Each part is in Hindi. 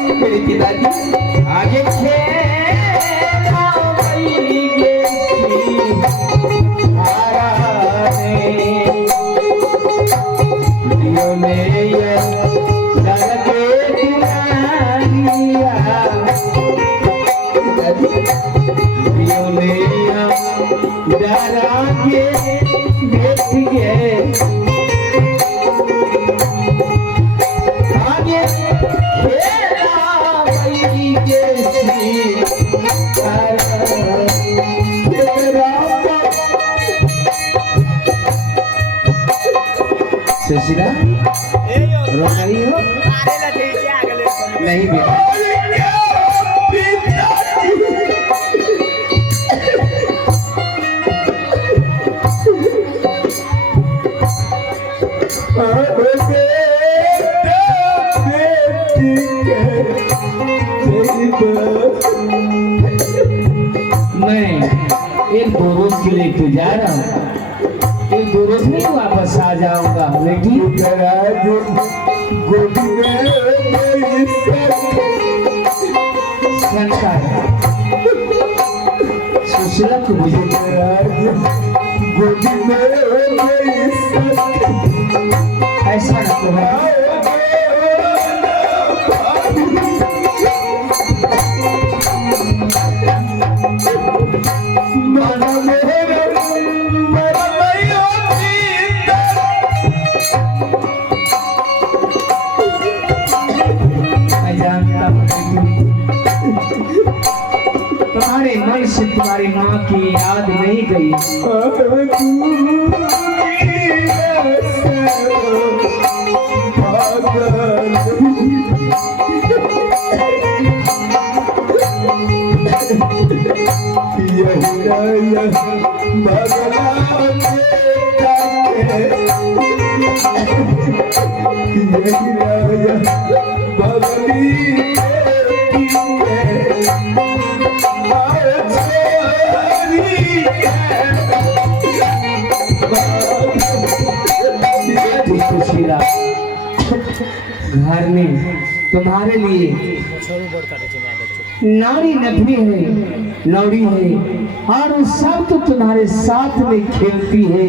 मेरे पिताजी आगे खेला वही गेसी हारा ने दियो ने ये दरके दिलानिया दियो ने ये डरा के बैठ गए आगे खेला वही गेसी सुशीला रो रही हो नहीं बेटा मैं एक दो रोज के लिए तो जा रहा हूँ एक दो रोज में वापस आ जाऊंगा बेटी सुशीला को मुझे गोदी में ऐसा न करो तुम्हारे मन से तुम्हारी माँ की याद नहीं गई सुशीला घर में तुम्हारे लिए नारी नखरी है लौड़ी है और सब तो तुम्हारे साथ में खेलती है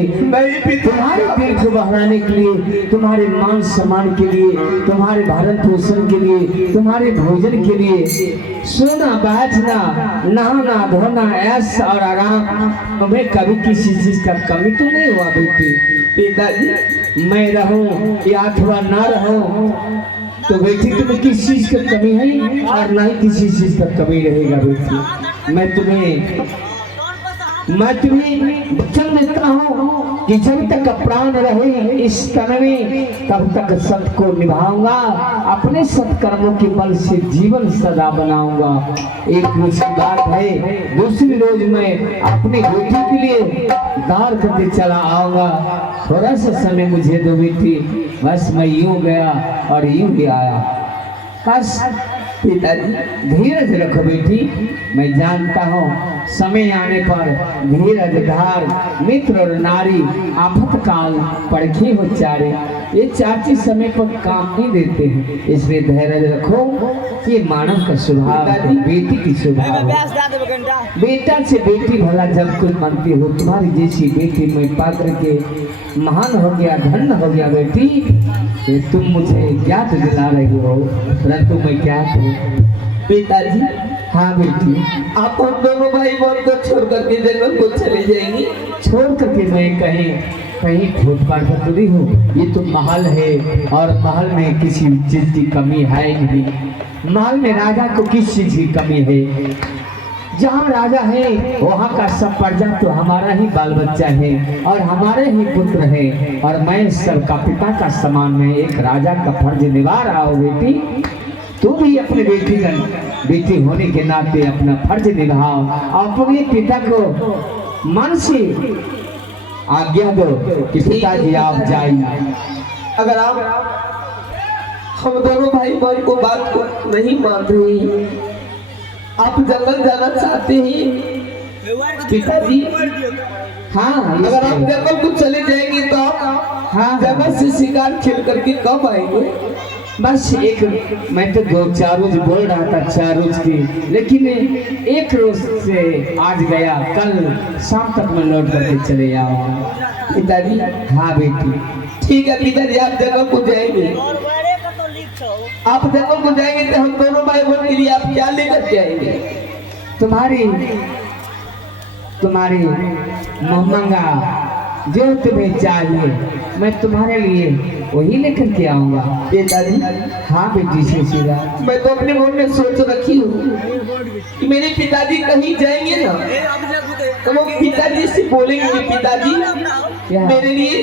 तुम्हारे दिल को बहलाने के लिए तुम्हारे मान सम्मान के लिए तुम्हारे भरण पोषण के लिए तुम्हारे भोजन के लिए सोना बैठना नहाना धोना ऐश और आराम तुम्हें कभी किसी चीज का कमी तो नहीं हुआ बेटी पिताजी मैं रहूं या अथवा ना रहूं तो बेटी तुम्हें किस चीज का कमी है और ना ही किसी चीज का कमी रहेगा बेटी मैं तुम्हें वचन देता हूँ कि जब तक प्राण रहे इस तन में तब तक सत को निभाऊंगा अपने सत्कर्मों के बल से जीवन सदा बनाऊंगा। एक रोज की बात है दूसरी रोज मैं अपने बेटी के लिए दार करके चला आऊंगा थोड़ा सा समय मुझे दो बेटी बस मैं यूं गया और यूं भी आया बस पिताजी धीरज रखो बेटी मैं जानता हूँ समय आने पर धीरज धार मित्र और नारी आफत काल पड़खे हो चारे ये चाची समय पर काम नहीं देते हैं इसलिए धैर्य रखो ये मानव का स्वभाव बेटी की स्वभाव बेटा से बेटी भला जब कुछ मानती हो तुम्हारी जैसी बेटी में पात्र के महान हो गया धन्य हो गया बेटी ये तुम मुझे क्या तो दिला रही हो परंतु मैं क्या करूं पिताजी हाँ बेटी आप हम दोनों भाई बहन को छोड़ करके जंगल को चले जाएंगी छोड़ करके मैं कहीं फुटपाथ पर तुरी हूँ ये तो महल है और महल में किसी चीज की कमी है नहीं महल में राजा को किस चीज की कमी है जहाँ राजा है वहाँ का सब प्रजा तो हमारा ही बाल बच्चा है और हमारे ही पुत्र है और मैं सबका पिता का समान में एक राजा का फर्ज निभा रहा हूँ बेटी तू भी अपने बेटी होने के नाते अपना फर्ज निभाओ अपने पिता को मन से आज्ञा दो कि पिताजी आप जाइए अगर आप हम दोनों भाई बहन को बात को नहीं मान रहे आप जंगल जाना चाहते हैं पिताजी हाँ अगर आप जंगल को चले जाएंगे तो आप हाँ जंगल से शिकार खेल करके कब आएंगे बस एक, मैं तो 2-4 रोज बोल रहा था 4 रोज की, लेकिन एक रोज से आज गया, कल शाम तक मैं लौट करके चले आऊंगा। पिताजी हाँ बेटी। ठीक है पिताजी, आप जंगल को जाएंगे, आप जंगल को जाएंगे तो हम दोनों भाई बहन के लिए आप क्या लेकर के आएंगे? तुम्हारी मोहमंगा जो तुम्हें चाहिए मैं तुम्हारे लिए वही लेकर के आऊंगा। पिताजी हाँ बेटी सुशीला। मैं तो अपने मन में सोच रखी हूँ कि मेरे पिताजी कहीं जाएंगे ना तो वो पिताजी से बोलेंगे कि पिताजी क्या? मेरे लिए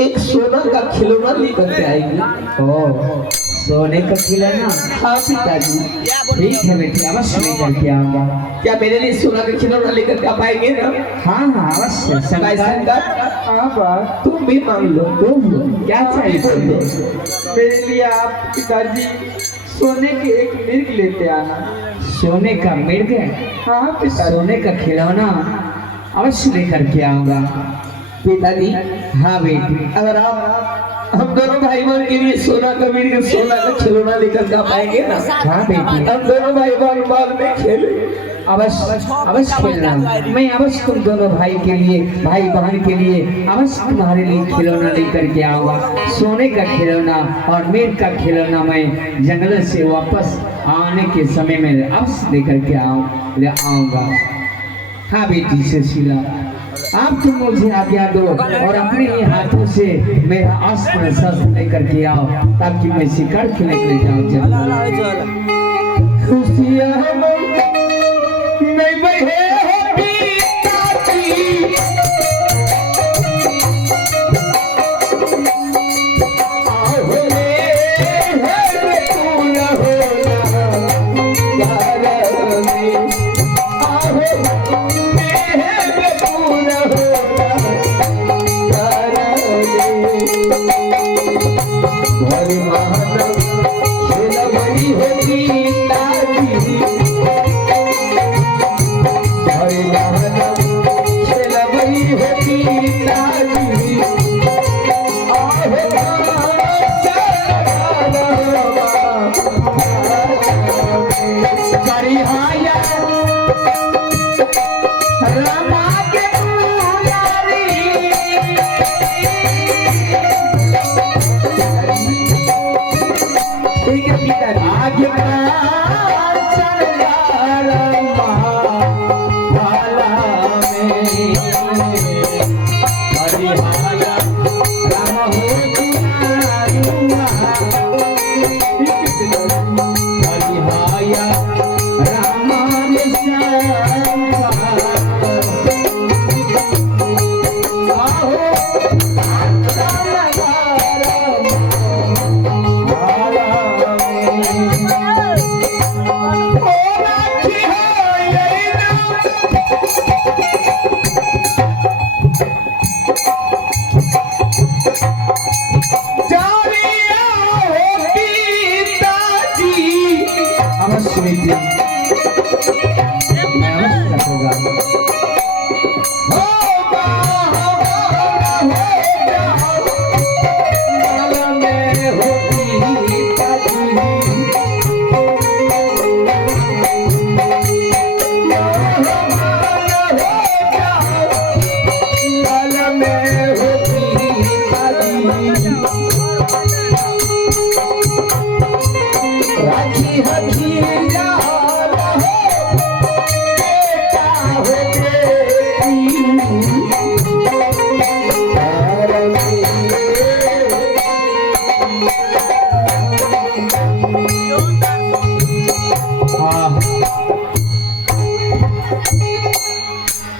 एक सोना का खिलौना लेकर के आएंगे। ओ सोने का खिलौना? हाँ पिताजी। ठीक है बेटी, अवश्य लेकर के आऊंगा। क्या मेरे लिए सोना का खिलौना लेकर के आप आएंगे ना? हाँ हाँ अवश्य। शंकर हाँ बात तुम भी मांग लो। तुम क्या चाहिए तुमको? मेरे लिए आप पिताजी सोने के एक मिर्ग लेते आना। सोने का मिर्ग? हाँ पिताजी। सोने का खिलौना अवश्य लेकर के आऊंगा। पिताजी हाँ बेटी। अगर आप हम दोनों भाई बहन के लिए सोना का मिर्ग सोना का खिलौना लेकर के आप आएंगे ना? हाँ बेटी। हम दोनों भाई बहन बाद में खेलेंगे। अवश्य खेलना। मैं अवश्य तुम दोनों भाई के लिए, भाई बहन के लिए अवश्य तुम्हारे लिए खिलौना लेकर के आऊंगा। सोने का खिलौना और मिर्ग का खिलौना मैं जंगल से वापस आने के समय में अवश्य लेकर के आऊंगा। हाँ बेटी सुशीला, आप तुम मुझे आज्ञा दो और अपने ही हाथों से मेरा अस्त्र शस्त्र लेकर के आओ ताकि मैं शिकार खेलने के लिए जाऊं। खुशियां नहीं बहे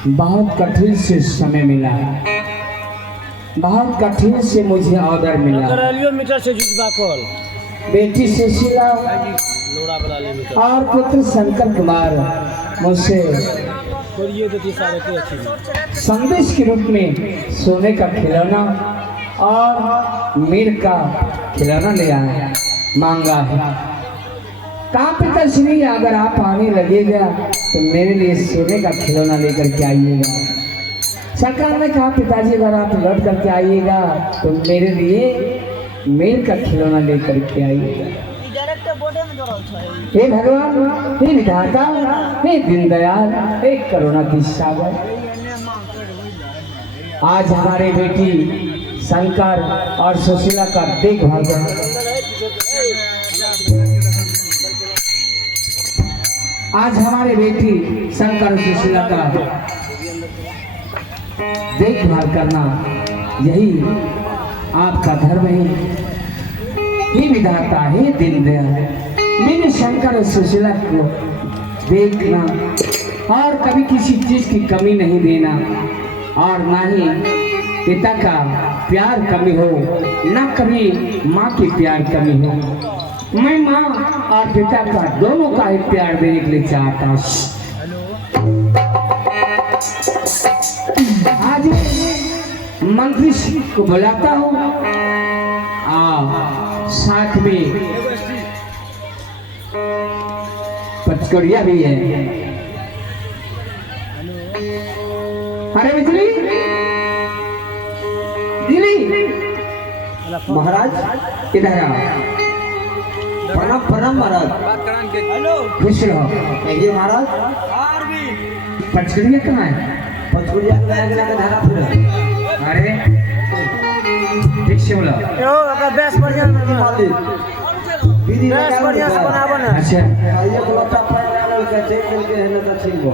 बहुत कठिन से समय मिला, बहुत कठिन से मुझे ऑर्डर मिला। मीटर से जुजबा कॉल बेटी सुशीला और पुत्र शंकर कुमार मुझसे संदेश के रूप में सोने का खिलौना और मिर्ग का खिलौना ले आया मांगा है। कहा पिताश्री अगर आप आने लगेगा तो मेरे लिए सोने का खिलौना लेकर के आइएगा। सरकार ने कहा पिताजी अगर आप लौट करके आइएगा तो मेरे लिए मेल का खिलौना लेकर के आइएगा। हे भगवान, हे विधाता, हे दीनदयाल, हे करुणा की सागर, आज हमारे बेटी शंकर और सुशीला का देखभाल करो। आज हमारे बेटी शंकर और सुशीला का देखभाल करना यही आपका धर्म है। हे विधाता, हे दीनदयाल, मेरे शंकर और सुशीला को देखना और कभी किसी चीज की कमी नहीं देना, और ना ही पिता का प्यार कमी हो, ना कभी माँ की प्यार कमी हो। मैं माँ और पिता का दोनों का ही प्यार देने के लिए चाहता हूँ। आज मंत्री को बुलाता हूँ, साथ में पचकड़िया भी है। अरे बिजली दिली महाराज इधर आओ। प्रणाम प्रणाम महाराज। खुश रहो। कहिए महाराज। पचकड़िया कहाँ है? पचकुड़िया के लायक लाके धारा फिर। अरे ठीक से बोला। बेस बढ़िया दीदी बेस बढ़िया से बनाबो ना। अच्छा, ये लोटा पानी के चेक करके है ना तो ठीक हो।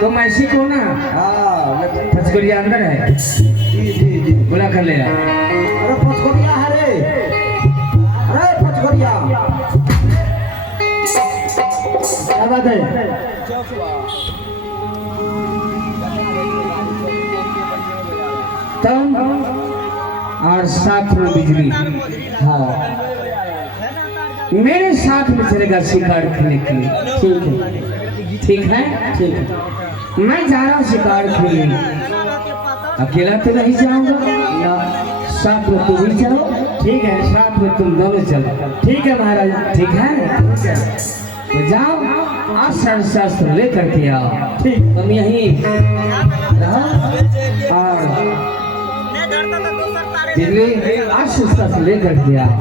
तो मैं इसी को ना हां पचकड़िया अंदर है, जी जी जी बुला कर ले आ। अरे पचकुड़िया है रे। अरे पचकुड़िया क्या बात है? तब और साथ में बिजली। हाँ, मेरे साथ में चलेगा शिकार करने के लिए। ठीक है, ठीक है, ठीक है। मैं जा रहा हूँ शिकार खेलने, अकेला तो नहीं जाऊंगा ना, साथ में तुम भी चलो। ठीक है, साथ में तुम दोनों चलो। ठीक है महाराज, ठीक है। तो जाओ, आसन शास्त्र लेकर के आओ। ठीक, तुम यहीं रहो और बिजली आसन शास्त्र लेकर के आओ।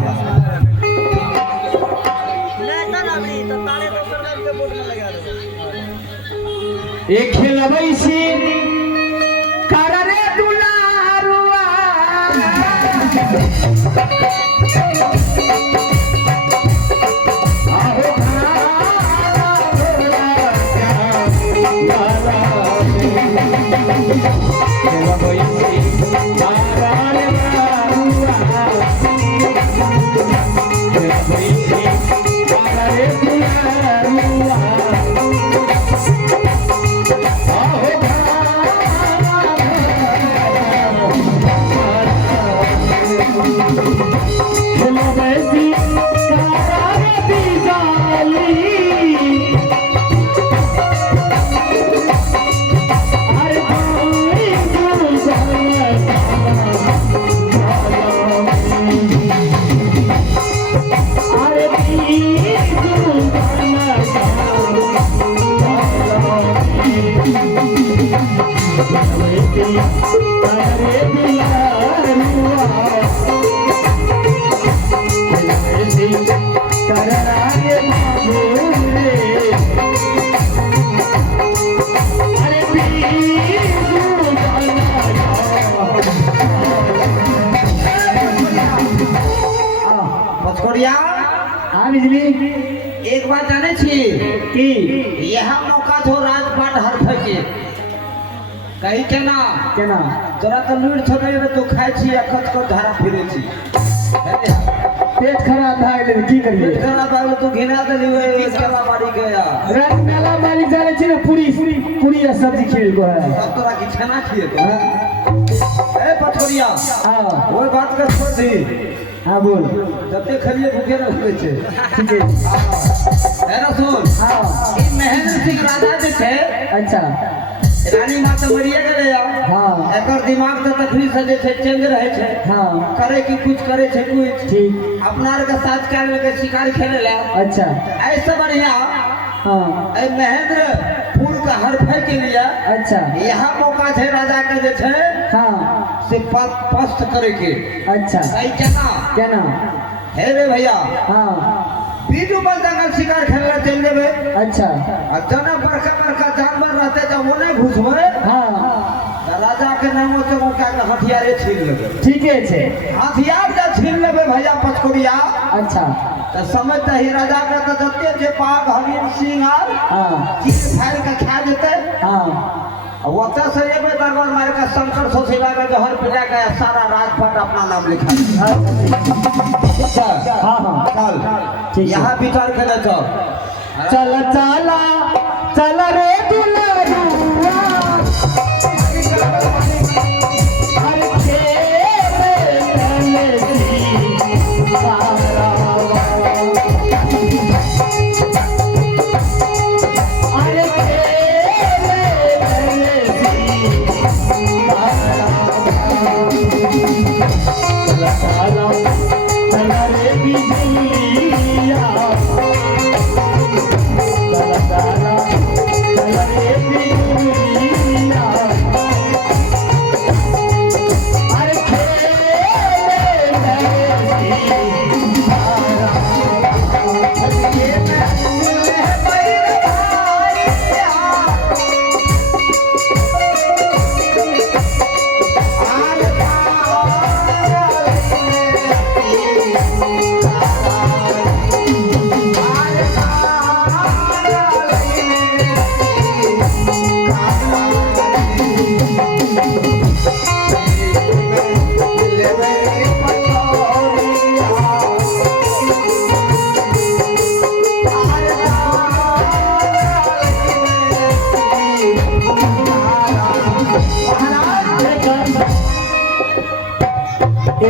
एक खेलबई से कर रे दुलारुआ, आहो पचकुड़िया बिजली एक बात जाने छी की यह मौका थो राजपाट हर के कही के ना केना तोरा तो लूट छोड़े रे तू खाई छी अखत को धारा फिरे छी। पेट खराब भए गेलै की करिए? पेट खराब भए तू घिना देली वे केला बाड़ी के यार। रात मेला मारी जाने छी ना, पूरी या सब्जी खिल को है। अब तोरा की छना खिए तो ए पचकुड़िया हां, वो बात कर छोड़ दी। हां बोल। जब तक खलिए भूखे न उठे छे। ठीक है, है ना सुन। हां, ई महेंद्र सिंह राजा जे छे, अच्छा, रानी माता मरिए गेले या। हाँ। एकर दिमाग तो तखनी से जे छे चेंज रहे छे। हाँ, करे की कुछ करे छे कुछ। ठीक, अपना के साथ कर लेके शिकार खेले ला। अच्छा, ऐसे बढ़िया हाँ, ए महेंद्र पूर्व का हरफे के लिए अच्छा यहाँ मौका है राजा के जे छे हाँ से पस्त करे के अच्छा सही केना क्या ना हे रे भैया हाँ बीजू बल जंगल शिकार खेलने चल जेबे अच्छा आ जना बड़का बड़का जानवर रहते जब वो नहीं घुसबे हाँ तो राजा के नामो से मौका के हथियारे छीन लेबे ठीके छे हथियार जब छीन लेबे भैया पचकोरिया अच्छा तो समझते ही राजा के तो जते जे पाग हरिन सिंह आर हाँ चीर फाड़ के खा जेते हाँ ओतऽ से एबे दरबार मार के शंकर सोशीला में जहर पिला के सारा राजपाट अपना नाम लिखा चल हाँ हाँ चल ठीक है। यहाँ विचार करे चल चल चला चल रे दुलरुआ हर खेल चलती सारावा हर खेल चलती सारावा चल रे बिजलिया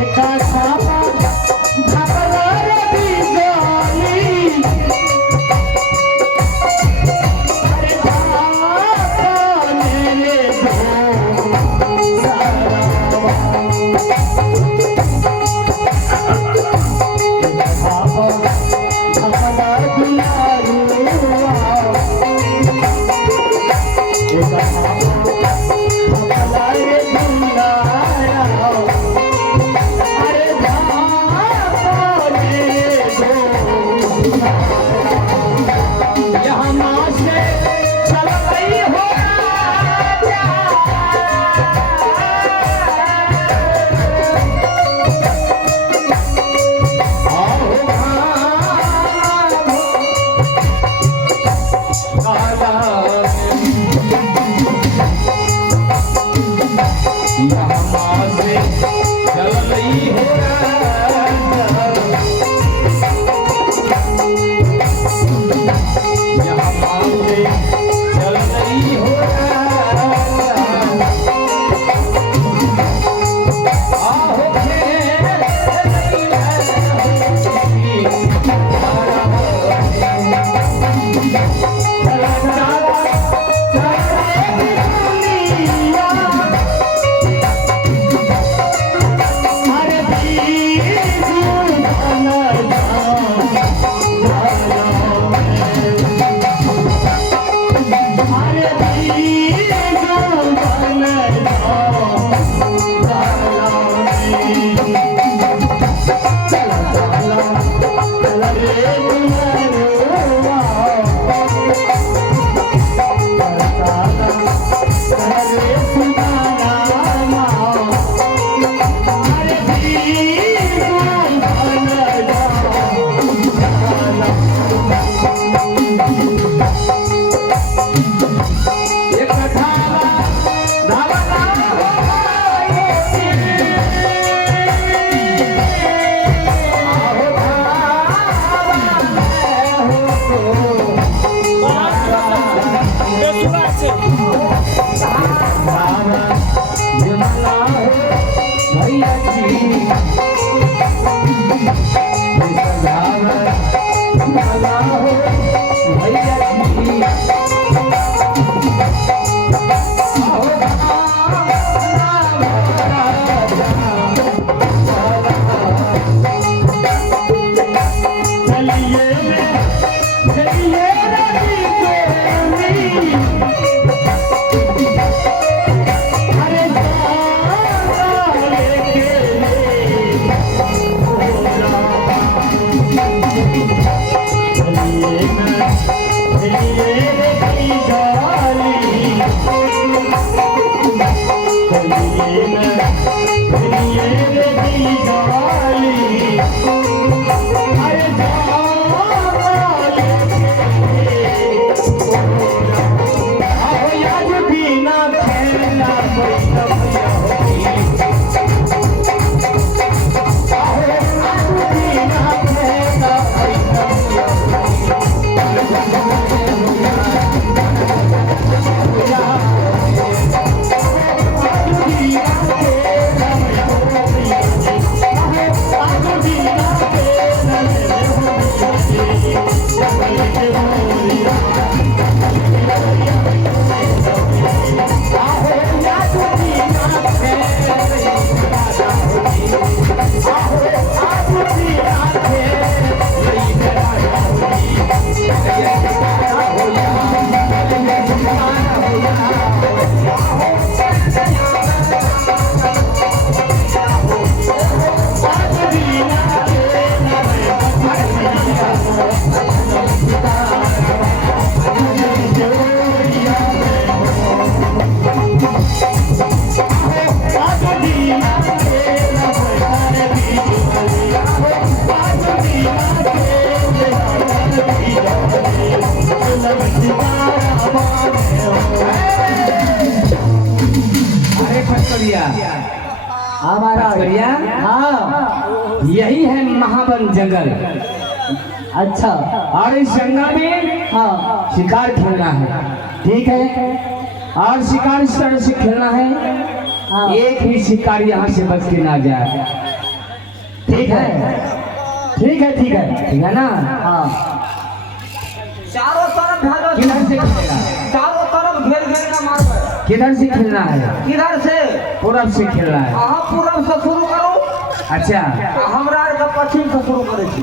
एका सामा भगवान बिजाली अरे बाबा मेरे दो सारावा बाबा भगवान दुलारुआ एका सामा भगवान दुलारा चलिए हमारा बढ़िया। हाँ, यही है महावन जंगल। अच्छा, और इस जंगल में हाँ शिकार खेलना है, ठीक है। और शिकार इस तरह से खेलना है, हाँ। एक ही शिकार यहाँ से बच के ना जाए, ठीक है? ठीक है, ठीक है, ठीक है ना? हाँ। चारों तरफ भागो, किधर से खेलेगा? चारों तरफ घेर घेर का मारो। किधर से खेलना है? किधर से? पूरब से खेलना है। अहाँ पूरब से शुरू करो। अच्छा, हमरा आर के पश्चिम से शुरू करे छी।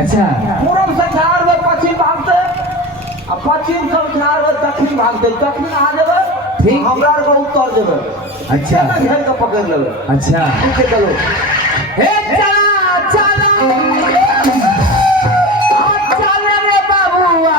अच्छा, पूरब से झाड़ में पश्चिम भागते, आ पश्चिम से झाड़ में दक्षिण भागते। दक्षिण आ जाबे, ठीक। हमरा आर के उत्तर देबे। अच्छा, घेर के पकड़ लेबे। अच्छा, ठीक है, चलो। हे चला चला चल रे बाबुआ,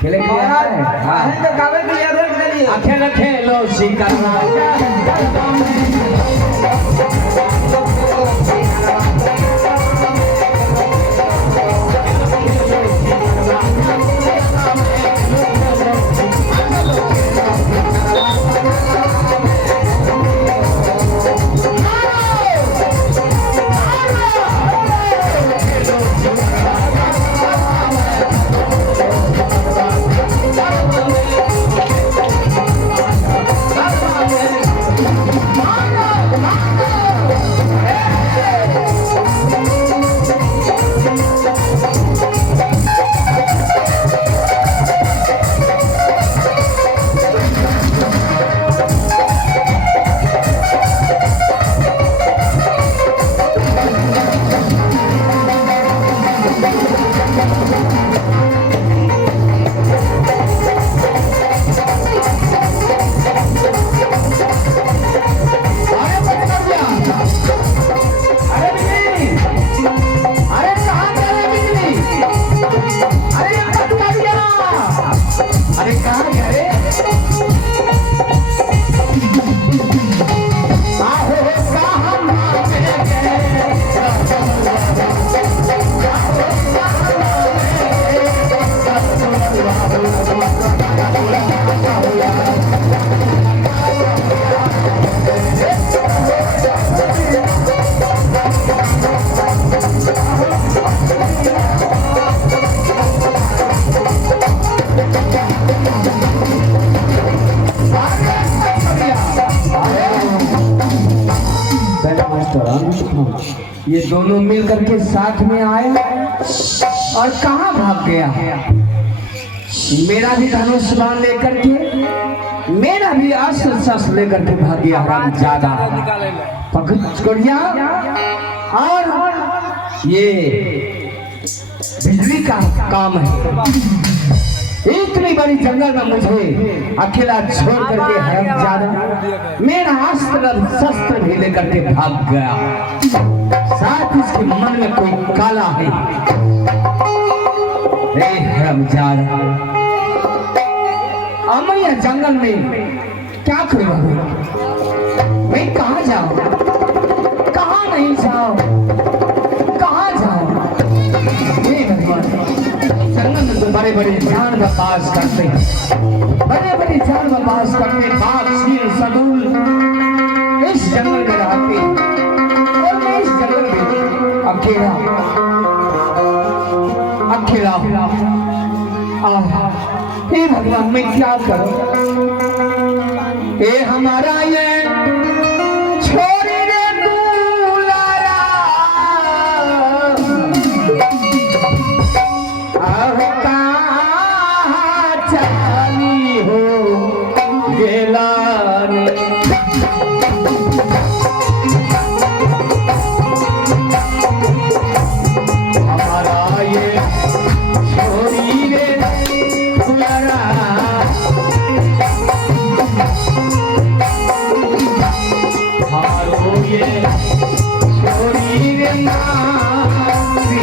खेले के लिए आता है। हाँ, खेल खेलो शिकार। Come on! तुरंत ये दोनों मिल करके साथ में आए और कहाँ भाग गया। मेरा भी धनुष बाण लेकर के, मेरा भी अस्त्र शस्त्र लेकर के भाग गया हरामजादा। पकड़ लिया और ये बिजली का काम है। इतनी बड़ी जंगल में मुझे अकेला छोड़ करके हरामजादा मेरा अस्त्र शस्त्र भी लेकर के भाग गया। साथ इसके मन में कोई काला है। हरामजादा, अब मैं यह जंगल में क्या करूँ? मैं कहाँ जाऊँ? कहाँ नहीं जाऊँ? कहाँ जाऊँ? हे भगवान, जंगल में तो बड़े बड़े जानवर वास करते हैं, बड़े बड़े जानवर वास करते हैं, बाघ, शेर, सदूल इस जंगल में रहते हैं और मैं इस जंगल में अकेला हे भगवान, मैं क्या करूं? ए हमारा ये छोरी रे दुलारा, कहाँ चली हो गेला ने। हमारा ये छोरी रे दुलारा, हारो ये छोरी रे नासी,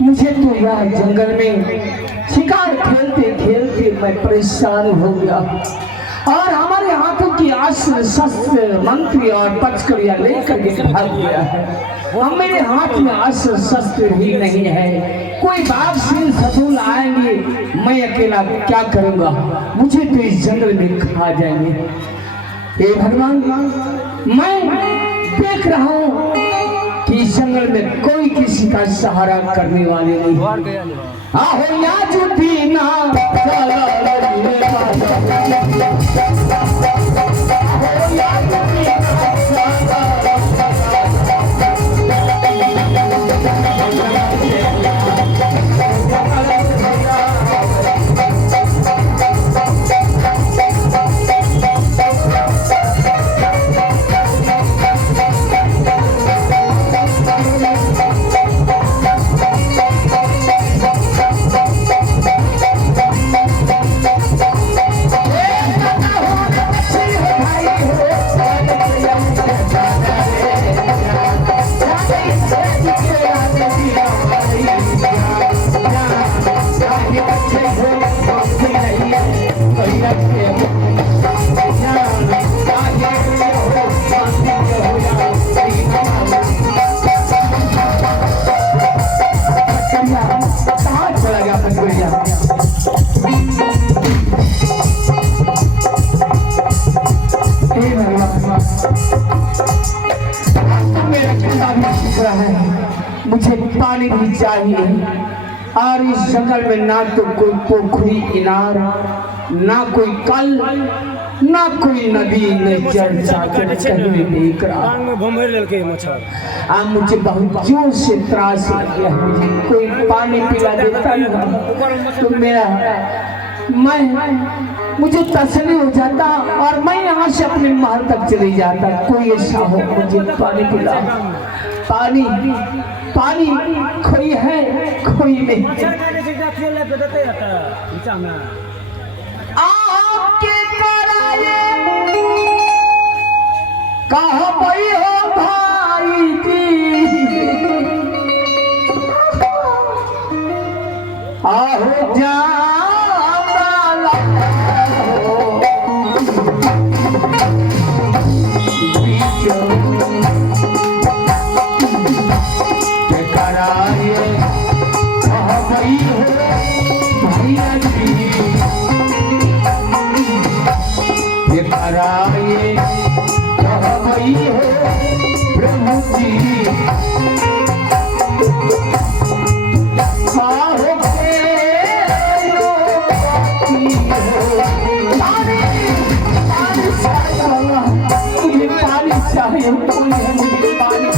मुझे तो यार जंगल में शिकार खेलते खेलते मैं परेशान हो गया और हमारे हाथों की अस्त्र शस्त्र मंत्री और पचकड़िया लेकर के भाग गया है। अब मेरे हाथ में अस्त्र शस्त्र भी नहीं है। कोई बाघ, शेर, सदूल आएंगे, मैं अकेला क्या करूंगा? मुझे तो इस जंगल में खा जाएंगे। हे भगवान, मैं देख रहा हूँ कि इस जंगल में कोई किसी का सहारा करने वाले नहीं। आहो या जुटीना मुझे पानी भी चाहिए और इस जंगल में ना तो कोई पोखरी, इनार, ना कोई कल, ना कोई नदी में चर्चा कहीं देख रहा। टांग में भंभर लेके मच्छर। अब मुझे बहुत जोर से त्रास आ गया, कोई पानी पिला देता ना तो मेरा मुझे तसल्ली हो जाता और मैं यहाँ से अपने महल तक चले जाता। कोई ऐसा हो मुझे पानी पिला, पानी पानी कोई है कोई नहीं। आपके कराए कहाँ पई हो भाई जी, आओ जा प्रभु जी पानी चाहिए, मुझे पानी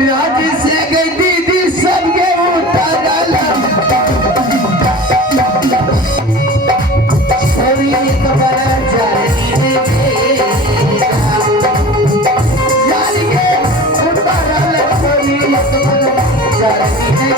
राज से गई दीदी सबके उतारल सभी कबरा जाने के उतारल सभी कबरा जाने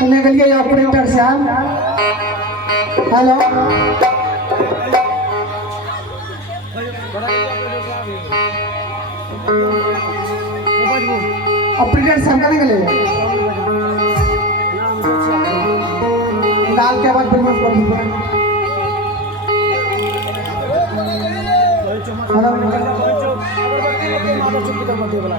सुनने के लिए ऑपरेटर साहब। हेलो, ऑपरेटर साहब करने के लिए गाल के बाद हेलो।